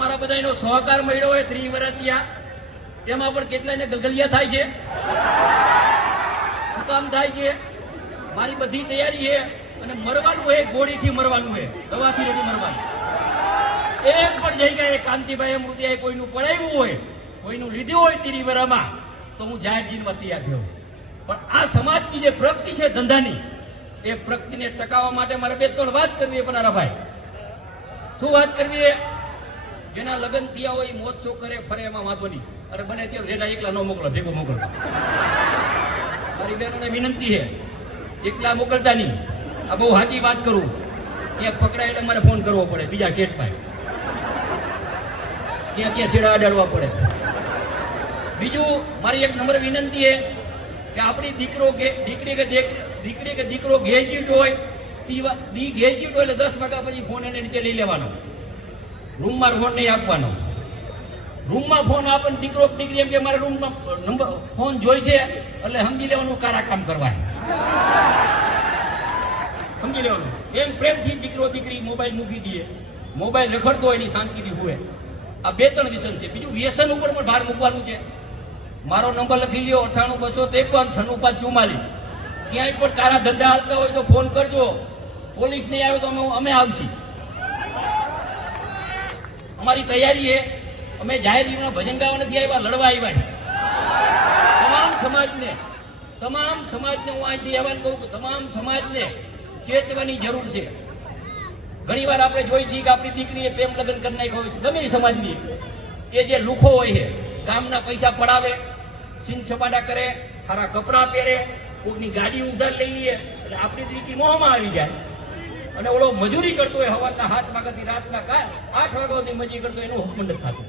તમારા બધાનો સહકાર મળ્યો હોય 30 વર્ષ ત્યાં, તેમાં પણ કેટલાને ગગલિયા થાય છે, કામ થાય છે. મારી બધી તૈયારી છે અને મરવાનું હોય, ગોળીથી મરવાનું હોય, દવાથી નથી મરવાનું. એક પણ જગ્યાએ કાંતિભાઈ અમૃતિયાએ કોઈનું પડાવ્યું હોય, કોઈનું લીધું હોય 30 વર્ષમાં, તો હું જાહેર જીવનમાં તૈયાર થયો. પણ આ સમાજની જે પ્રગતિ છે ધંધાની, એ પ્રગતિને ટકાવવા માટે મારે 2-3 વાત કરવી. પણ ભાઈ શું વાત કરવી? જેના લગ્ન થયા હોય મોજ શોખ કરે ફરે એમાં વાંધો નહીં. અરે બને ત્યાં રેડા એકલા ન મોકલો, ભેગો મોકલો. મારી બહેનોને વિનંતી છે, એકલા મોકલતા નહીં. આ બહુ સાચી વાત કરું. ત્યાં પકડાય એટલે મારે ફોન કરવો પડે બીજા ગેટ પાસે, ત્યાં છેડા અડાડવા પડે. બીજું મારી એક નંબર વિનંતી છે કે આપણી દીકરી કે દીકરો ગ્રેજ્યુએટ હોય, ગ્રેજ્યુએટ હોય એટલે 10 વાગ્યા પછી ફોન એને નીચે લઈ લેવાનો. રૂમમાં ફોન નહીં આપવાનો. રૂમમાં ફોન આપે દીકરો દીકરી એમ કે મારા રૂમમાં નંબર ફોન જોઈ છે એટલે સમજી લેવાનું કારા કામ કરવા, સમજી લેવાનું. એમ પ્રેમથી દીકરો દીકરી મોબાઈલ મૂકી દઈએ, મોબાઈલ રખડતો હોય એની શાંતિથી હોય. આ 2-3 વ્યસન છે. બીજું વ્યસન ઉપર પણ ભાર મૂકવાનું છે. મારો નંબર લખી લ્યો 98-253-6544. ક્યાંય પણ કારા ધંધા હાલતા હોય તો ફોન કરજો. પોલીસ નહીં આવે તો અમે આવશી. અમારી તૈયારી છે. અમે જાહેર જીવનમાં ભજન ગાવા નથી આવ્યા, લડવા આવ્યા. તમામ સમાજને હું અહીંથી આહવાન કરું કે તમામ સમાજને ચેતવાની જરૂર છે. ઘણી વાર આપણે જોઈ છીએ કે આપણી દીકરીએ પ્રેમ લગ્ન કરી નાખ્યો હોય છે, ગમે એ સમાજની, એ જે લુખો હોય છે, કામના પૈસા પડાવે, સીન સપાટા કરે, સારા કપડાં પહેરે, કોઈની ગાડી ઉધાર લઈ લઈએ એટલે આપણી દીકરી મોહમાં આવી જાય. અને ઓલો મજૂરી કરતો હોય, સવારના 7 વાગ્યાથી રાતના 8 વાગ્યા સુધી મજૂરી કરતો, એનું હુકમ નથી થતું.